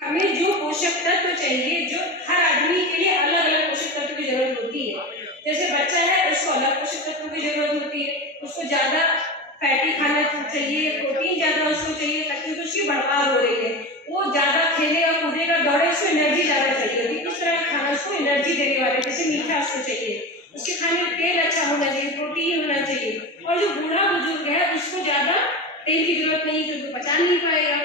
हमें जो पोषक तत्व चाहिए, जो हर आदमी के लिए अलग अलग पोषक तत्व की जरूरत होती है। जैसे बच्चा है उसको अलग पोषक तत्व की जरूरत होती है, उसको ज्यादा फैटी खाना चाहिए, प्रोटीन ज्यादा उसको चाहिए ताकि उसकी बढ़ाव हो रही है, वो ज्यादा खेलेगा कूदेगा दौड़े, उसको एनर्जी ज्यादा चाहिए होती है। इस तरह का खाना उसको एनर्जी देने वाला, जैसे मीठा उसको चाहिए, उसके खाने में तेल अच्छा होना चाहिए, प्रोटीन होना चाहिए। और जो बूढ़ा बुजुर्ग है उसको ज्यादा तेल की जरूरत नहीं, क्योंकि पचा नहीं पाएगा,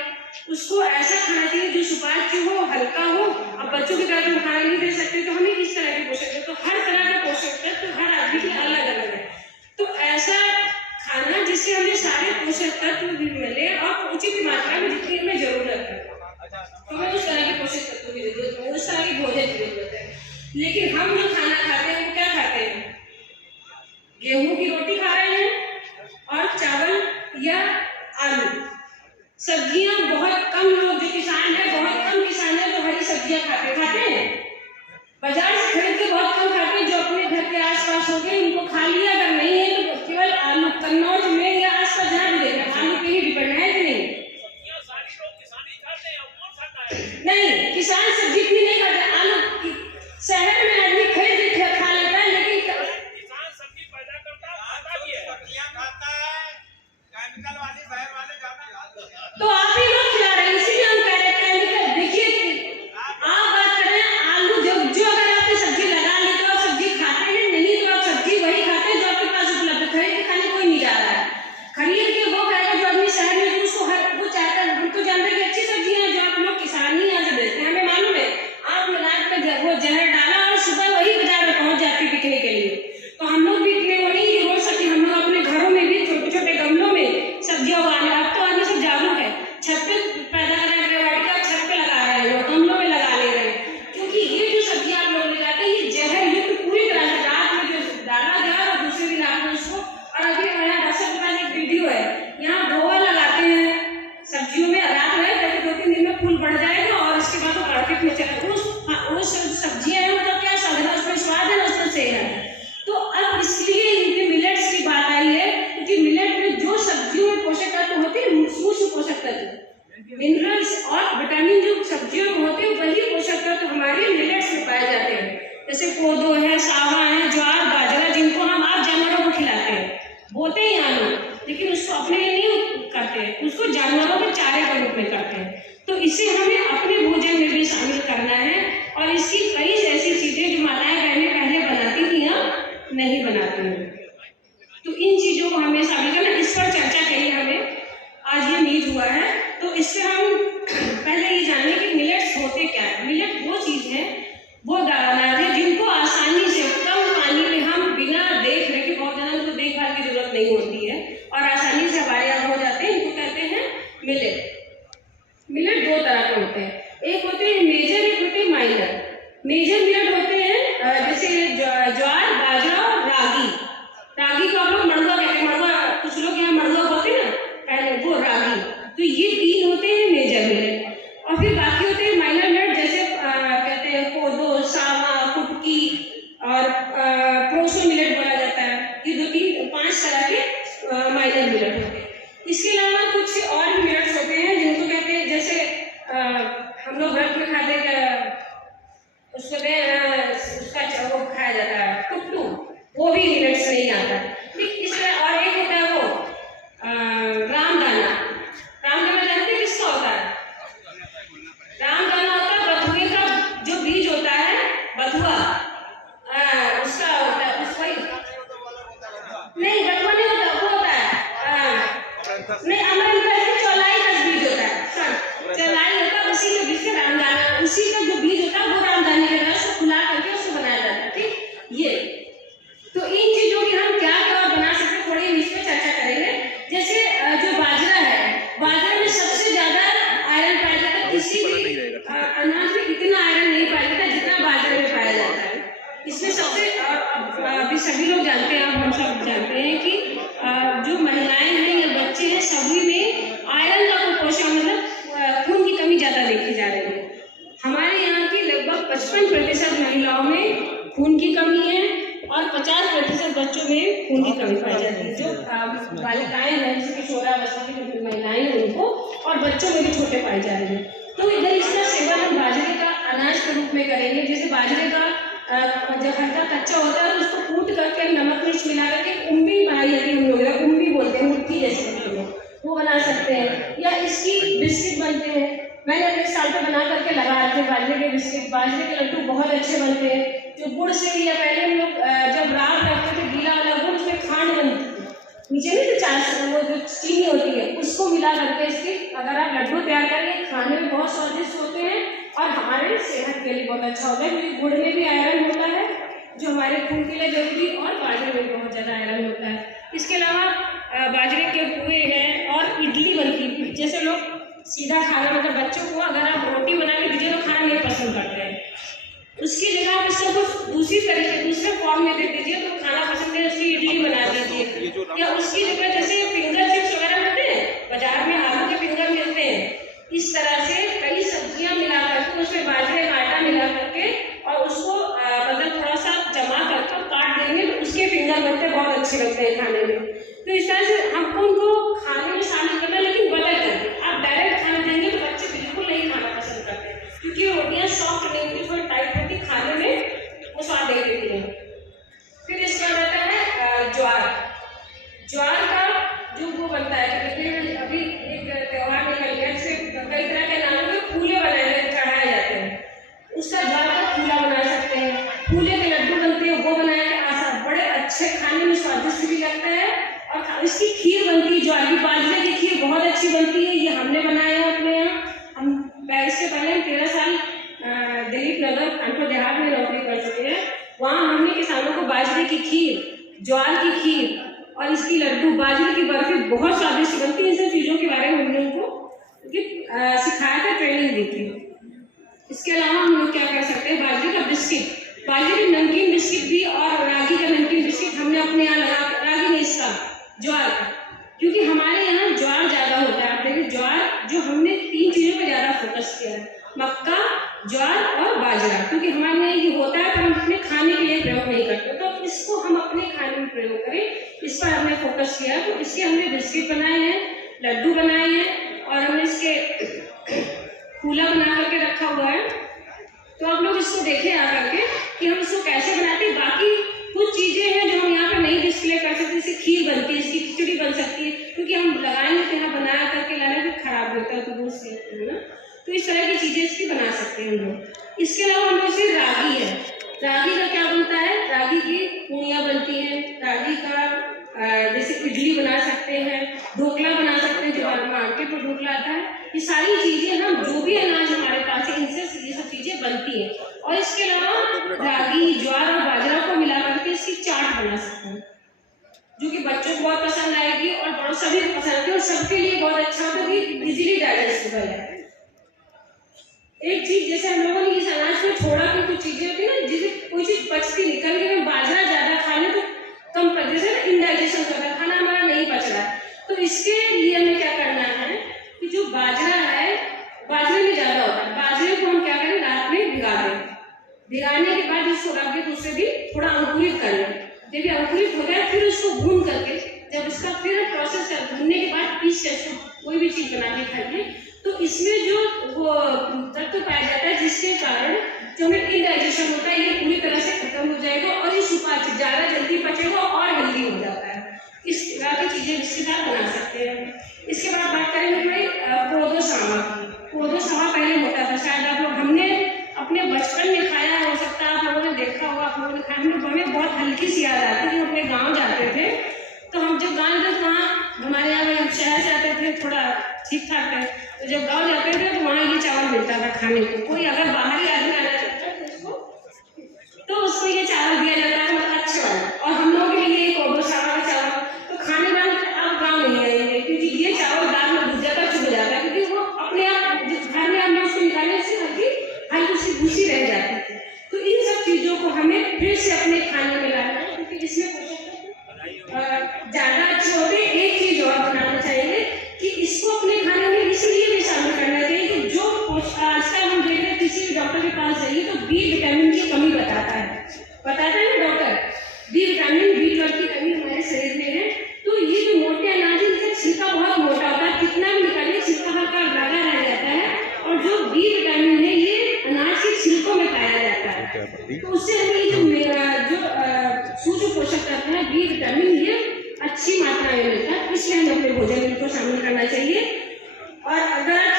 उसको ऐसा खाना चाहिए जो सुपाच्य हो, हल्का हो। अब बच्चों की तरह हम खाना नहीं दे सकते, तो हमें इस तरह के पोषक तत्व, तो हर तरह का पोषक तत्व तो हर आदमी के अलग अलग है। तो ऐसा खाना जिससे हमें सारे पोषक तत्व भी मिले और उचित मात्रा में जितनी हमें जरूरत है, हमें उस तरह के पोषक तत्व की जरूरत है, उस तरह के भोजन की जरूरत है। लेकिन हम जो खाना खाते हैं वो क्या खाते हैं? गेहूं की रोटी खा रहे हैं और चावल या आलू। सब्जियां बहुत कम लोग, जो किसान है बहुत कम किसान है तो हरी सब्जियां खाते हैं, बाजार से खरीद के बहुत कम खाते हैं। जो अपने घर के आसपास हो गए उनको खा लिया, अगर नहीं है तो केवल आलू। कन्नौज में या आसपास जहाँ भी देखा आलू पे ही डिपेंड है कि नहीं? नहीं, किसान सब्जी इतनी नहीं खाते। आलू शहर में आदमी खरीद के खा लेता है, लेकिन किसान सब्जी पैदा करता है, सब्जियां खाता है, केमिकल वाली शहर वाले ज्यादा खाते हैं। तो आप ही लोग खिला रहे हैं, इसीलिए हम कह रहे हैं केमिकल। देखिए आप बात कर रहे हैं आलू, जो अगर आपने सब्जी लगा ली तो आप सब्जी खाते हैं, नहीं तो आप सब्जी वही खाते हैं जो आपके पास उपलब्ध है। खरीद के खाने कोई नहीं जा रहा है, खरीद के वो खाएगा जो आदमी शहर में, उसको हर वो चाहता है। हम तो जानते हैं कि अच्छी सब्जियां हैं जो आप लोग किसान ही यहाँ से बेचते हैं, हमें मालूम है। आप मिलाद में वो जहर डाला और सुबह वही बाजार में पहुंच जाती बिकने के लिए। तो हम लोग भी इतने वो नहीं हो सकते, हम लोग अपने घरों में भी छोटे छोटे गमलों में सब्जियां उगा रहे हैं। अब तो आदमी सब जागरूक है, छत पे पैदा कर रहे हैं, वाटिका छत पे लगा रहे हैं, गमलों में लगा ले रहे हैं। क्योंकि ये जो सब्जियां आप लोग ले जाते हैं ये जहर युक्त पूरी तरह से रात में जो डाला गया और दूसरे दिन आपने उसको। और अभी हमारे दर्शक के पास एक वीडियो है, यहाँ गोवा लगाते हैं सब्जियों में, रात में ताकि 2-3 दिन में फूल बढ़ जाएगा और इसके बाद वो मार्केट में चले। उस सब्जियां हैं मतलब क्या साधना, उसमें स्वाद है, उसमें सेहत है। तो अब इसलिए इनके मिलेट्स की बात आई है, क्योंकि मिलेट में जो सब्जियों में पोषक तत्व होते हैं, सूक्ष्म पोषक तत्व, मिनरल्स और विटामिन जो सब्जियों में होते हैं, वही पोषक तत्व हमारे मिलेट्स में पाए जाते हैं। जैसे कोदो है, सावा है, ज्वार, बाजरा, जिनको हम आप जानवरों को खिलाते हैं, बोते ही आलू, लेकिन उसको अपने लिए नहीं करते, उसको जानवरों के चारे के रूप में करते हैं। तो इसे हमें अपने भोजन में भी शामिल करना है। और इसकी कई ऐसी चीजें जो माताएं बहनें पहले बनाती थी या नहीं बनाती हैं, तो इन चीजों को हमें शामिल करना। इस पर चर्चा के लिए हमें आज ये मीट हुआ है। तो इससे हम पहले ये जाने कि मिलेट्स होते क्या है। मिलेट वो चीज है, वो दाना है जिनको आसानी से कम पानी में हम बिना देख रखे, बहुत ज्यादा उनको देखभाल की जरूरत नहीं होती है और आसानी से हमारे यहाँ हो जाते हैं, इनको कहते हैं मिलेट। मिलेट दो तरह के होते हैं, एक होते हैं मेजर, एक होते हैं माइनर। मेजर मिलेट होते हैं जैसे ज्वार, बाजरा और रागी। रागी को आप लोग मड़ुआ कहते हैं, मड़ुआ कुछ लोग यहाँ मड़ुआ बोलते हैं ना पहले, वो रागी। तो ये 3 होते हैं मेजर मिलेट। और फिर बाकी होते हैं माइनर मिलेट, जैसे कहते हैं कोदो, सावा, कुटकी और प्रोसो मिलेट बोला जाता है। ये 2-3-5 तरह के माइनर मिलेट होते हैं। इसके अलावा कुछ और भी मिलेट्स होते हैं जिनको कहते हैं, जैसे हम लोग व्रत में खाते हैं उसको उसका वो खाया जाता है कुट्टू, वो भी मिलेट्स नहीं आता। ठीक इस तरह और एक होता है वो रामदाना। रामदाना जानते हैं किसका होता है? रामदाना होता है बथुए का, जो बीज होता है बथुआ, उसका होता है। उसका नहीं, बथुआ नहीं होता, वो होता है नहीं, अमरंथ चौलाई का बीज होता है, चौलाई होता है, उसी के बीज से रामदाना, उसी का जो बीज होता है वो रामदाने के रस को फुला करके उसको बनाया जाता है। ठीक, ये तो इन चीजों की हम क्या क्या बना सकते हैं, थोड़ी इस पे चर्चा करेंगे। जैसे जो बाजरा है, बाजरा में सबसे ज्यादा आयरन पाया जाता है। किसी भी अनाज में इतना आयरन नहीं पाया जाता जितना बाजरे में पाया जाता है। इसमें सबसे अभी सभी लोग जानते हैं, हम सब जानते हैं कि जो महिलाएं हैं या बच्चे हैं, सभी में आयरन का कुपोषण मतलब खून की कमी ज्यादा देखी जा रही है। हमारे यहाँ की लगभग 55% महिलाओं में खून की कमी है और 50% बच्चों में खून की कमी पाई जाती है। जो बालिकाएं हैं, जैसे किशोरावस्था की जो महिलाएं हैं उनको, और बच्चों में भी छोटे पाई जा रही है। तो इधर इसका सेवन रूप में करेंगे। जैसे बाजरे का जब हल्का कच्चा होता है तो उसको कूट करके नमक मिर्च मिला करके उम्बी बनाई जाती है, हम लोग उम्बी बोलते हैं, मुट्ठी जैसे हम लोग, वो बना सकते हैं। या इसकी बिस्किट बनते हैं, मैंने अपने साल पे बना करके लगा रखे बाजरे के बिस्किट। बाजरे के लड्डू बहुत अच्छे बनते हैं, जो गुड़ से, या पहले हम लोग जब राग करते थे गीला वाला गुड़, उसमें खांड बनती है नीचे नहीं, तो चार वो जो चीनी होती है उसको मिला करके इसके अगर आप लड्डू तैयार करेंगे, खाने में बहुत स्वादिष्ट होते हैं और हमारे सेहत के लिए बहुत अच्छा होता है, क्योंकि गुड़ में भी आयरन होता है जो हमारे खून के लिए जरूरी, और बाजरे में बहुत ज़्यादा आयरन होता है। इसके अलावा बाजरे के पुए हैं और इडली बनती है। जैसे लोग सीधा खाना, मतलब बच्चों को अगर आप रोटी बना के दीजिए तो खाना नहीं पसंद करते हैं, उसकी जगह आप इसको कुछ दूसरी तरीके, दूसरे फॉर्म में दे दीजिए तो खाना पसंद है, उसकी इडली बना दीजिए। या उसकी जगह जैसे फिंगर चिप्स वगैरह मिलते हैं बाजार में, आलू के फिंगर मिलते हैं, इस तरह से कई सब्जियां मिला करके उसमें बाजरे का आटा मिला करके और उसको मतलब थोड़ा सा जमा करके काट देंगे तो उसके फिंगर बनते हैं, बहुत अच्छे लगते हैं खाने में। तो इस तरह से हमको उनको खाने में शामिल करना, लेकिन बदल करके। आप डायरेक्ट खाना देंगे तो बच्चे बिल्कुल नहीं खाना पसंद करते, क्योंकि रोटियाँ सॉफ्ट नहीं होती, थोड़ी टाइट होती, खाने में वो स्वाद नहीं देती है। फिर इसके बाद आता है ज्वार। ज्वार का जो वो बनता है, देखिए अभी एक त्योहार निकल गया, जिससे कई तरह के नामों के फूले बनाए चढ़ाए जाते हैं, उसका ज्वार का फूला बना सकते हैं। फूले के लड्डू बनते हैं, वो बनाए आसान, बड़े अच्छे, खाने में स्वादिष्ट भी लगता है। और इसकी खीर बनती है, ज्वार की, बाजरे की खीर बहुत अच्छी बनती है, ये हमने बनाया है अपने यहाँ। हम इससे पहले हम 13 साल दिलीप नगर कानपुर देहात में नौकरी कर चुके हैं। वहाँ हमने किसानों को बाजरे की खीर, ज्वार की खीर और इसकी लड्डू, बाजरे की बर्फी बहुत स्वादिष्ट बनती है। इन सब चीज़ों के बारे में हमने उनको सिखाया था, ट्रेनिंग दी थी। इसके अलावा हम लोग क्या कर सकते हैं, बाजरे का बिस्किट, बाजरे की नमकीन बिस्किट भी और रागी का नमकीन बिस्किट हमने अपने यहाँ लगा, रागी नहीं, इसका ज्वार का, क्योंकि हमारे यहाँ ज्वार ज़्यादा होता है। आप देखिए ज्वार, जो हमने 3 चीज़ों पर ज़्यादा फोकस किया है, मक्का, ज्वार और बाजरा, क्योंकि हमारे यहाँ ये होता है पर हम अपने खाने के लिए प्रयोग नहीं करते, तो इसको हम अपने खाने में प्रयोग करें, इस पर हमने फोकस किया। तो इसके हमने बिस्किट बनाए हैं, लड्डू बनाए हैं और हमने इसके फूला बना करके रखा हुआ है। तो आप लोग इसको देखें आ करके कि हम इसको कैसे बनाते हैं। बाकी कुछ चीज़ें हैं जो हम यहाँ पर नहीं डिस्प्ले कर सकते, जैसे खीर बनती है, इसकी खिचड़ी बन सकती है, क्योंकि हम लगाएंगे तो यहाँ बना करके लाना तो खराब होता है, तो दूर से है ना, तो इस तरह की चीज़ें इसकी बना सकते हैं हम लोग। इसके अलावा हम लोग से रागी है, रागी का क्या बनता है, रागी की पूड़ियाँ बनती हैं, रागी का जैसे इडली बना सकते हैं, ढोकला बना सकते हैं, जो मार्केट में ढोकला आता है। ये सारी चीज़ें हम जो भी अनाज हमारे पास है इनसे ये सब चीज़ें बनती हैं। और इसके अलावा रागी, ज्वार और बाजरा को मिला करके इसकी चाट बना सकते हैं, जो कि बच्चों को बहुत पसंद आएगी और बड़ों सभी को पसंद आती है और सबके लिए बहुत अच्छा होता है, इजीली डाइजेस्टेबल है। एक चीज जैसे हम लोगों ने इस अनाज में छोड़ा कि कुछ चीजें होती है ना, जैसे कोई चीज बचती निकल गई, हम बाजरा ज्यादा खा लें तो कम पच, जैसे इंडाइजेशन करता है, खाना हमारा नहीं पच रहा है, तो इसके लिए हमें क्या करना है कि जो बाजरा है, बाजरे में ज्यादा होता है, बाजरे को हम क्या करें, रात में भिगा दें, भिगाने के बाद उसको रख के दूसरे दिन थोड़ा अंकुरित कर लें। जब ये अंकुरित हो गया फिर उसको भून करके, जब उसका फिर प्रोसेस कर भूनने के बाद पीस से कोई भी चीज बना के खाइए, तो इसमें जो वो तत्व पाया जाता है जिसके कारण जो हमें इंडाइजेशन होता है ये पूरी तरह से खत्म हो जाएगा और ये सुपाच्य ज़्यादा जल्दी पचेगा और हेल्दी हो जाता है। इस तरह की चीज़ें इसके साथ बना सकते हैं। इसके बाद बात करेंगे भाई कोदो सामा की। कोदो सामा पहले होता था, शायद आप लोग, हमने अपने बचपन में खाया, हो सकता है आप लोगों ने देखा होगा, आप लोगों ने खाया, हमें बहुत हल्की सी याद आती है। हम अपने गाँव जाते थे तो हम जब गाँव जाते थे वहाँ, हमारे यहाँ शहर से आते थे थोड़ा ठीक ठाक है, तो जब गाँव जाते थे तो वहाँ ये चावल मिलता था खाने को। कोई अगर बाहरी आदमी आना चाहता है तो उसको ये चावल दिया जाता है, मतलब अच्छे वाला, और हम लोगों के लिए कोदो सामा का चावल तो खाने वाले आप गाँव नहीं आएंगे, क्योंकि ये चावल दाल में भुज जाता, चुभ जाता है, क्योंकि वो अपने आप घर में हमने उसको निकालने से हल्की सी भूसी रह जाती है। तो इन सब चीज़ों को हमें फिर से अपने खाने में लाना है, क्योंकि इसमें ज़्यादा अच्छे होते। एक चीज़ और बनाना चाहिए कि इसको अपने खाने में इसलिए भी शामिल करना चाहिए कि जो आजकल हम देख रहे हैं, किसी भी डॉक्टर के पास जाइए तो बी विटामिन की कमी बताता है ना डॉक्टर, बी विटामिन, B12 की कमी हमारे शरीर में है। तो ये जो मोटे अनाज है इनका छिलका बहुत मोटा होता है, कितना भी निकालिए छिलका हल्का लगा रह जाता है, और जो बी विटामिन है ये अनाज के छिलकों में पाया तो उससे हमें जो सूक्ष्म पोषक तत्व है, बी विटामिन, ये अच्छी मात्रा में मिलता है। इसलिए हमें अपने भोजन में इनको शामिल करना चाहिए। और अगर